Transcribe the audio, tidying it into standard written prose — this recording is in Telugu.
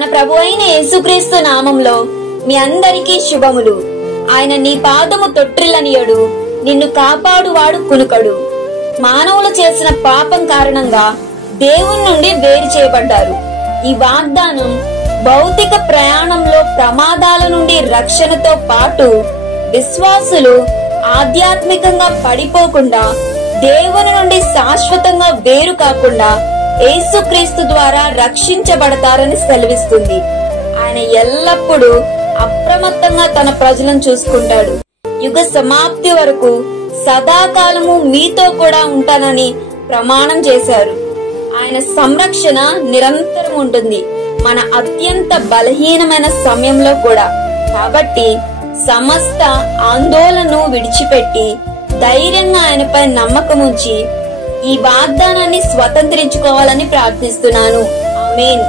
మన ప్రభు అయిన యేసుక్రీస్తు నామంలో మీ అందరికీ శుభములు. ఆయన నీ పాదము తొట్టిల్లనియడు, నిన్ను కాపాడువాడు కునుకడు. మానవులు చేసిన పాపం కారణంగా దేవుని నుండి వేరు చేయబడ్డారు. ఈ వాగ్దానం భౌతిక ప్రయాణంలో ప్రమాదాల నుండి రక్షణతో పాటు విశ్వాసులు ఆధ్యాత్మికంగా పడిపోకుండా, దేవుని నుండి శాశ్వతంగా వేరు కాకుండా యేసుక్రీస్తు ద్వారా రక్షించబడతారని సెలవిస్తుంది. ఆయన ఎల్లప్పుడూ అప్రమత్తంగా తన ప్రజలను చూసుకుంటాడు. యుగ సమాప్తి వరకు సదాకాలము మీతో కూడా ఉంటానని ప్రమాణం చేశారు. ఆయన సంరక్షణ నిరంతరం ఉంటుంది, మన అత్యంత బలహీనమైన సమయంలో కూడా. కాబట్టి సమస్త ఆందోళనను విడిచిపెట్టి ధైర్యంగా ఆయనపై నమ్మకం ఉంచి ఈ వాగ్దానాన్ని స్వతంత్రించుకోవాలని ప్రార్థిస్తున్నాను. ఆమేన్.